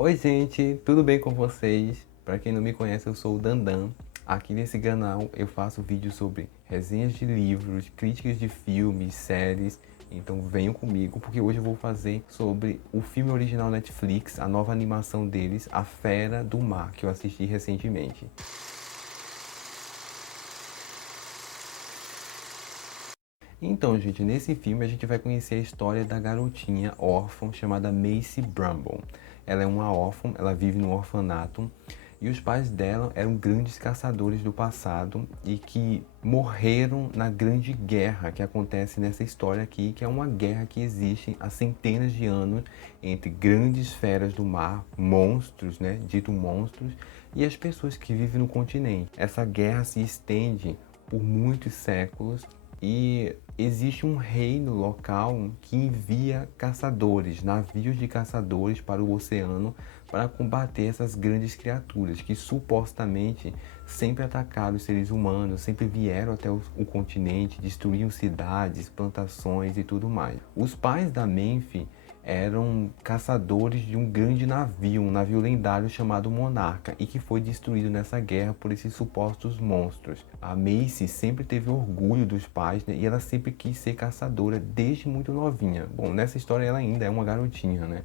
Oi gente, tudo bem com vocês? Para quem não me conhece, eu sou o Dandan. Aqui nesse canal eu faço vídeos sobre resenhas de livros, críticas de filmes, séries. Então venham comigo porque hoje eu vou fazer sobre o filme original Netflix, a nova animação deles, A Fera do Mar, que eu assisti recentemente. Então, gente, nesse filme a gente vai conhecer a história da garotinha órfã chamada Macy Brumble. Ela é uma órfã, ela vive no orfanato e os pais dela eram grandes caçadores do passado e que morreram na grande guerra que acontece nessa história aqui, que é uma guerra que existe há centenas de anos entre grandes feras do mar, monstros, né, dito monstros, e as pessoas que vivem no continente. Essa guerra se estende por muitos séculos e existe um reino local que envia caçadores, navios de caçadores para o oceano para combater essas grandes criaturas que supostamente sempre atacaram os seres humanos, sempre vieram até o continente, destruíam cidades, plantações e tudo mais. Os pais da Menfi eram caçadores de um grande navio, um navio lendário chamado Monarca, e que foi destruído nessa guerra por esses supostos monstros. A Macy sempre teve orgulho dos pais, né, e ela sempre quis ser caçadora desde muito novinha. Bom, nessa história ela ainda é uma garotinha, né?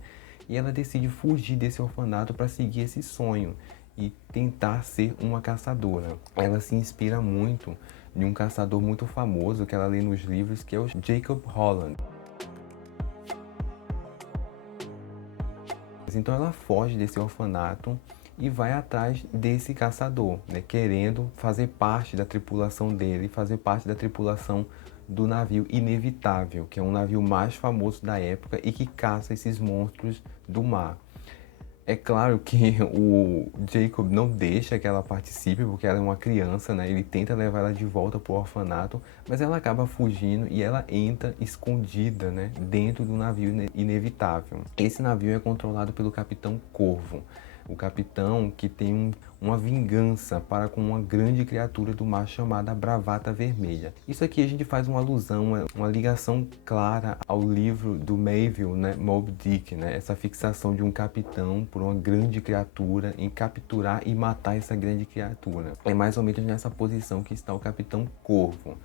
E ela decide fugir desse orfanato para seguir esse sonho e tentar ser uma caçadora. Ela se inspira muito em um caçador muito famoso que ela lê nos livros, que é o Jacob Holland. Então ela foge desse orfanato e vai atrás desse caçador, né, querendo fazer parte da tripulação dele, fazer parte da tripulação do navio Inevitável, que é um navio mais famoso da época e que caça esses monstros do mar. É claro que o Jacob não deixa que ela participe, porque ela é uma criança, né? Ele tenta levar ela de volta pro orfanato, mas ela acaba fugindo e ela entra escondida, né, dentro do navio Inevitável. Esse navio é controlado pelo Capitão Corvo, o capitão que tem uma vingança para com uma grande criatura do mar chamada Bravata Vermelha. Isso aqui a gente faz uma alusão, uma ligação clara ao livro do Mayville, né, Moby Dick, né, essa fixação de um capitão por uma grande criatura em capturar e matar essa grande criatura. É mais ou menos nessa posição que está o Capitão Corvo.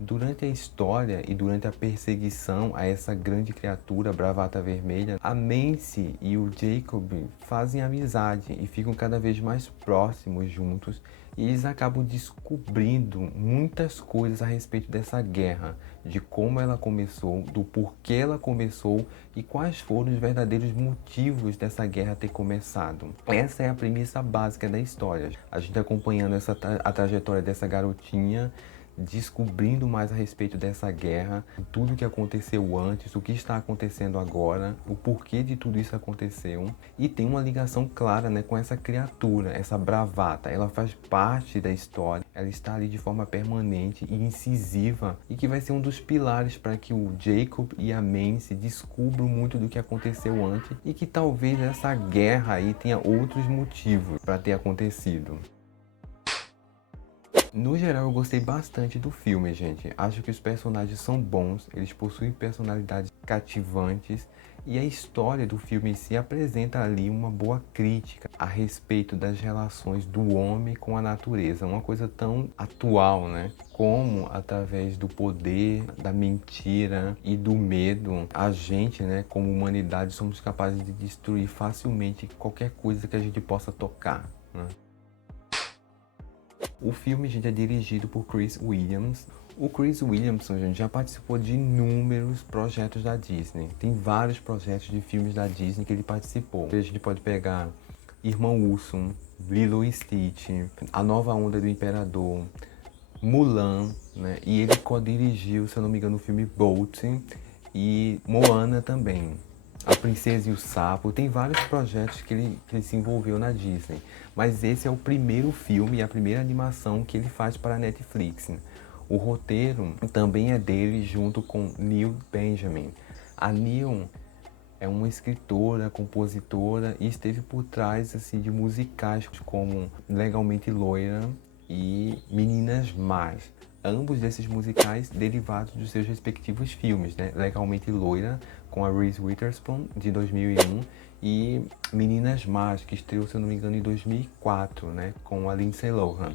Durante a história e durante a perseguição a essa grande criatura, Bravata Vermelha, a Macy e o Jacob fazem amizade e ficam cada vez mais próximos juntos, e eles acabam descobrindo muitas coisas a respeito dessa guerra, de como ela começou, do porquê ela começou e quais foram os verdadeiros motivos dessa guerra ter começado. Essa é a premissa básica da história. A gente acompanhando a trajetória dessa garotinha, descobrindo mais a respeito dessa guerra, tudo o que aconteceu antes, o que está acontecendo agora, o porquê de tudo isso aconteceu, e tem uma ligação clara, né, com essa criatura, essa bravata. Ela faz parte da história, ela está ali de forma permanente e incisiva, e que vai ser um dos pilares para que o Jacob e a Macy descubram muito do que aconteceu antes, e que talvez essa guerra aí tenha outros motivos para ter acontecido. No geral, eu gostei bastante do filme, gente. Acho que os personagens são bons, eles possuem personalidades cativantes e a história do filme em si apresenta ali uma boa crítica a respeito das relações do homem com a natureza. Uma coisa tão atual, né? Como através do poder, da mentira e do medo, a gente, né, como humanidade, somos capazes de destruir facilmente qualquer coisa que a gente possa tocar, né? O filme, gente, é dirigido por Chris Williams. O Chris Williamson, gente, já participou de inúmeros projetos da Disney. Tem vários projetos de filmes da Disney que ele participou. A gente pode pegar Irmão Urso, Lilo e Stitch, A Nova Onda do Imperador, Mulan, né? E ele co-dirigiu, se eu não me engano, o filme Bolt e Moana também. A Princesa e o Sapo, tem vários projetos que ele se envolveu na Disney, mas esse é o primeiro filme e a primeira animação que ele faz para a Netflix. O roteiro também é dele junto com Neil Benjamin. A Neil é uma escritora, compositora e esteve por trás assim, de musicais como Legalmente Loira e Meninas Más. Ambos desses musicais derivados dos seus respectivos filmes, né? Legalmente Loira, com a Reese Witherspoon, de 2001, e Meninas Más, que estreou, se eu não me engano, em 2004, né, com a Lindsay Lohan.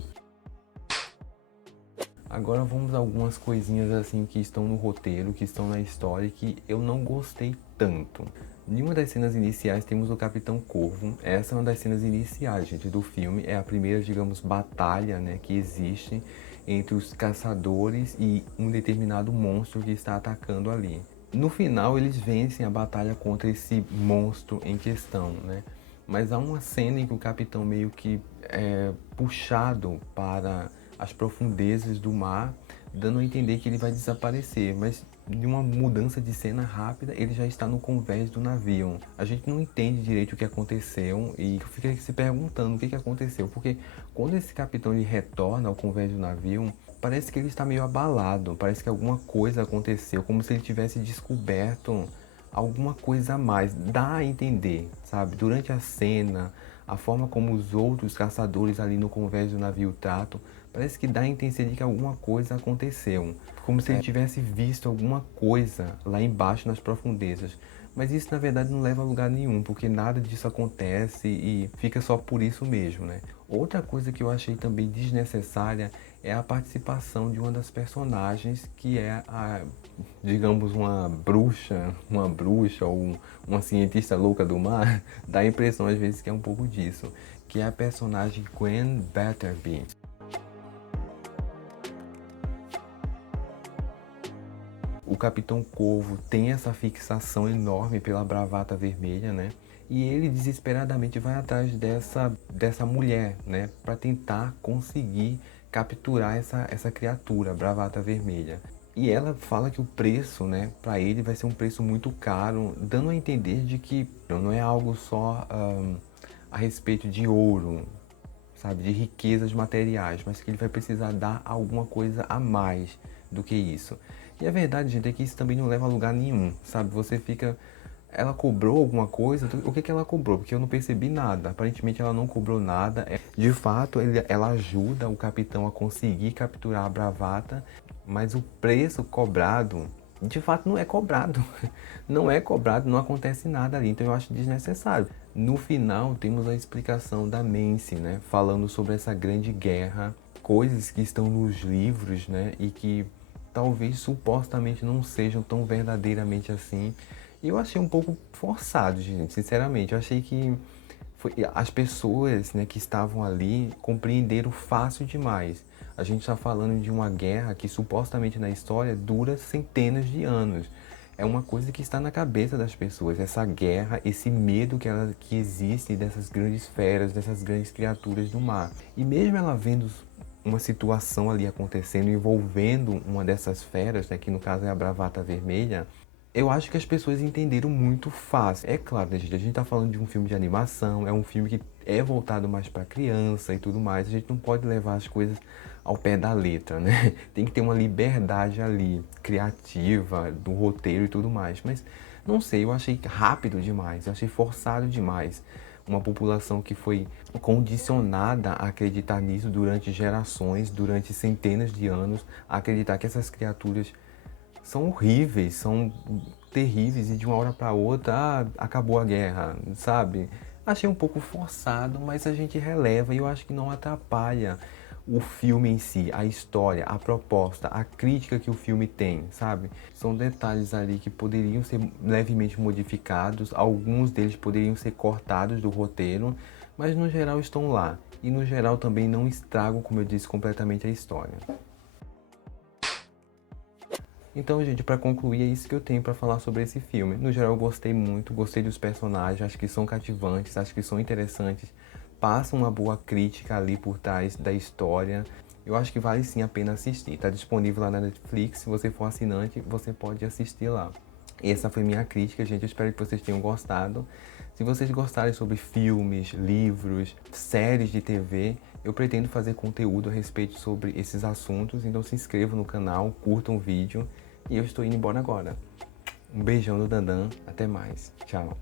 Agora vamos a algumas coisinhas assim que estão no roteiro, que estão na história e que eu não gostei tanto. Em uma das cenas iniciais temos o Capitão Corvo. Essa é uma das cenas iniciais, gente, do filme. É a primeira, digamos, batalha, né, que existe entre os caçadores e um determinado monstro que está atacando ali. No final eles vencem a batalha contra esse monstro em questão, né? Mas há uma cena em que o capitão meio que é puxado para as profundezas do mar, dando a entender que ele vai desaparecer, mas de uma mudança de cena rápida, ele já está no convés do navio. A gente não entende direito o que aconteceu e fica se perguntando o que aconteceu, porque quando esse capitão ele retorna ao convés do navio, parece que ele está meio abalado, parece que alguma coisa aconteceu, como se ele tivesse descoberto alguma coisa a mais. Dá a entender, sabe? Durante a cena, a forma como os outros caçadores ali no convés do navio tratam, parece que dá a entender de que alguma coisa aconteceu. Como se ele tivesse visto alguma coisa lá embaixo nas profundezas. Mas isso na verdade não leva a lugar nenhum, porque nada disso acontece e fica só por isso mesmo, né? Outra coisa que eu achei também desnecessária é a participação de uma das personagens que é a, digamos, uma bruxa ou uma cientista louca do mar. Dá a impressão às vezes que é um pouco disso, que é a personagem Gwen Batterby. O Capitão Corvo tem essa fixação enorme pela bravata vermelha, né? E ele desesperadamente vai atrás dessa mulher, né? Para tentar conseguir capturar essa criatura, a bravata vermelha. E ela fala que o preço, né, para ele vai ser um preço muito caro, dando a entender de que não é algo só a respeito de ouro, sabe, de riquezas materiais, mas que ele vai precisar dar alguma coisa a mais do que isso. E a verdade, gente, é que isso também não leva a lugar nenhum, sabe? Você fica... Ela cobrou alguma coisa? O que ela cobrou? Porque eu não percebi nada. Aparentemente ela não cobrou nada. De fato, ela ajuda o capitão a conseguir capturar a bravata, mas o preço cobrado, de fato, não é cobrado. Não é cobrado, não acontece nada ali. Então eu acho desnecessário. No final, temos a explicação da Mance, né? Falando sobre essa grande guerra, coisas que estão nos livros, né? E que talvez supostamente não sejam tão verdadeiramente assim. E eu achei um pouco forçado, gente, sinceramente. Eu achei que as pessoas, né, que estavam ali compreenderam fácil demais. A gente está falando de uma guerra que supostamente na história dura centenas de anos. É uma coisa que está na cabeça das pessoas, essa guerra, esse medo que existe dessas grandes feras, dessas grandes criaturas do mar. E mesmo ela vendo uma situação ali acontecendo, envolvendo uma dessas feras, né, que no caso é a bravata vermelha, eu acho que as pessoas entenderam muito fácil. É claro, né, gente? A gente tá falando de um filme de animação, é um filme que é voltado mais para criança e tudo mais. A gente não pode levar as coisas ao pé da letra, né? Tem que ter uma liberdade ali, criativa, do roteiro e tudo mais. Mas, não sei, eu achei rápido demais, eu achei forçado demais. Uma população que foi condicionada a acreditar nisso durante gerações, durante centenas de anos, a acreditar que essas criaturas são horríveis, são terríveis e de uma hora para outra, acabou a guerra, sabe? Achei um pouco forçado, mas a gente releva e eu acho que não atrapalha o filme em si, a história, a proposta, a crítica que o filme tem, sabe? São detalhes ali que poderiam ser levemente modificados, alguns deles poderiam ser cortados do roteiro, mas no geral estão lá. E no geral também não estragam, como eu disse, completamente a história. Então, gente, para concluir, é isso que eu tenho para falar sobre esse filme. No geral, eu gostei muito, gostei dos personagens, acho que são cativantes, acho que são interessantes, passam uma boa crítica ali por trás da história. Eu acho que vale sim a pena assistir. Está disponível lá na Netflix, se você for assinante, você pode assistir lá. Essa foi minha crítica, gente, eu espero que vocês tenham gostado. Se vocês gostarem sobre filmes, livros, séries de TV, eu pretendo fazer conteúdo a respeito sobre esses assuntos, então se inscrevam no canal, curtam o vídeo e eu estou indo embora agora. Um beijão do Dandan, até mais, tchau.